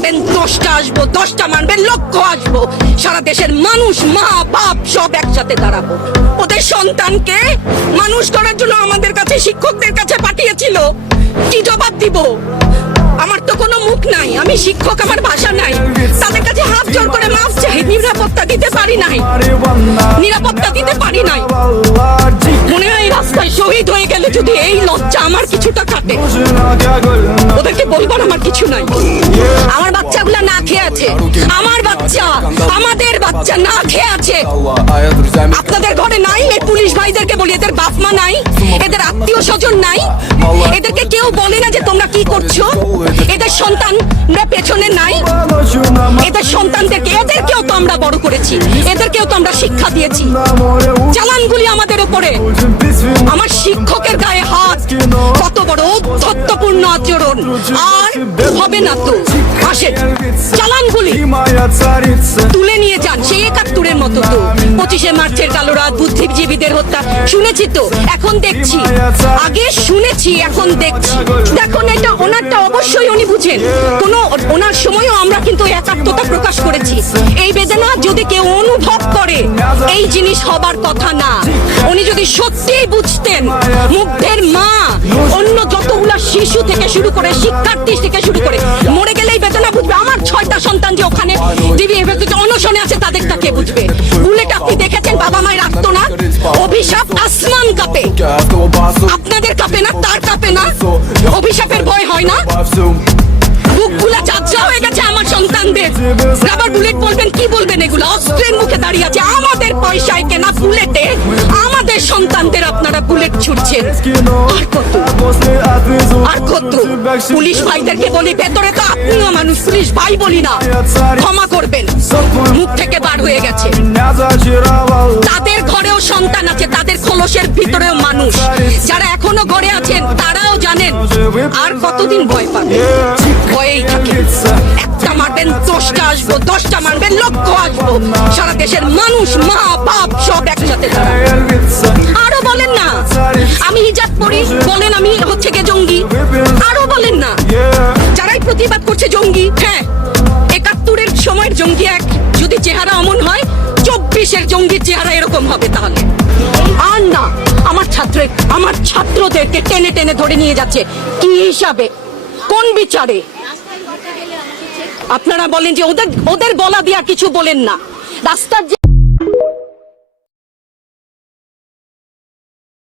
মারবেন 10টা আসবো, 10টা মারবেন লক্ষ আসবো। সারা দেশের মানুষ, মা বাপ সব একসাথে দাঁড়াবো। ওদের সন্তানকে মানুষ করার জন্য আমাদের কাছে, শিক্ষকদের কাছে পাঠিয়েছিল। কি জবাব দিব? আমার তো কোনো মুখ নাই, আমি শিক্ষক, আমার ভাষা নাই। তাদের কাছে হাত জোর করে মাফ চাই। নিরাপত্তা দিতে পারি নাই, নিরাপত্তা দিতে পারি নাই। মনে হয় রাস্তায় শহীদ হয়ে গেলে যদি এই লজ্জা আমার কিছুটা কাটে। ওদেরকে বলবার আমার কিছু নাই। আমার বাচ্চাগুলা না খেয়ে আছে, আমার বাচ্চা, আমাদের বাচ্চা না খেয়ে আছে। আপনাদের ঘরে নাই? এই পুলিশ ভাইদেরকে বলি, এদের বাপ মা নাই, এদের আত্মীয় স্বজন নাই, এদেরকে কেউ বলে না যে তোমরা কি করছো? এদের সন্তানরা পেছনে নাই? এদের সন্তানদেরকে, এদেরকেও তো আমরা বড় করেছি, এদেরকেও তো আমরা শিক্ষা দিয়েছি। চালানগুলি আমাদের উপরে। আমার শিক্ষকের গায়ে হাত, কত বড় অধ্যত্বপূর্ণ আচরণ। আর হবে না তো। আসেন, চালানগুলি তুলে নিয়ে যান, সেই 71-এর মতো তো। 25শে মার্চের কালো রাত, বুদ্ধিজীবীদের হত্যা শুনেছি তো, এখন দেখছি। আগে শুনেছি, এখন দেখছি। দেখুন, এটা ওনারটা অবশ্যই উনি বুঝেন। কোন ওনার সময়ও আমরা কিন্তু একাত্মতা প্রকাশ করেছি। এই বেদনা যদি কেউ অনুভব করে, এই জিনিস হবার কথা না। উনি যদি সত্যিই বুঝতেন, মুগ্ধের মা, অন্য যতগুলা শিশু থেকে শুরু করে, শিক্ষার্থী থেকে শুরু করে, মরে গেলেই বেদনা বুঝবে। আমার 6টা সন্তান যে ওখানে অনশনে আছে, তাদেরটা কে বুঝবে? বুলেট আপনি দেখেছেন, বাবা মায়ের আর্তনাদ, অভিশাপ আসমান কাঁপে। আপনাদের কাঁপে না? তার কাঁপে না? অভিশাপের ভয় হয় না? বুকগুলা চাচা হয়ে গেছে আমার সন্তানদের। রাবার বুলেট বলবেন, কি বলবেন? এগুলো অস্ত্রের মুখে দাঁড়িয়ে আছে। আমাদের পয়সায় কেনা বুলেটে আমাদের সন্তানদের আপনারা বুলেট ছুটছেন। আর কত, আর কত? পুলিশ ভাইদেরকে বলি, ভেতরে তো আপনিও মানুষ, পুলিশ ভাই বলি না, ক্ষমা করবেন, মুখ থেকে বার হয়ে গেছে। তাদের ঘরেও সন্তান আছে, তাদের খোলসের ভিতরেও মানুষ। যারা এখনো ঘরে আছেন তারাও জানেন আর কতদিন ভয় পাবে। ভয়েই থাকে। একটা মারবেন 10টা আসবো, 10টা মারবেন লক্ষ আসবো। সারা দেশের মানুষ, মা বাপ সব একসাথে দাঁড়াবে। আরো বলেন না আমি হিজাব পরি, বলেন আমি হচ্ছে গে জঙ্গি। আরো বলেন না যারাই প্রতিবাদ করছে জঙ্গি। হ্যাঁ, 71-এর সময়ের জঙ্গি এক, যদি চেহারা অমন হয়, 24-এর জঙ্গির চেহারা এরকম হবে। তাহলে আর না, আমার ছাত্রদেরকে টেনে টেনে ধরে নিয়ে যাচ্ছে। কি হিসাবে, কোন বিচারে? আপনারা বলেন যে ওদের বলা দিয়া কিছু বলেন না। রাস্তার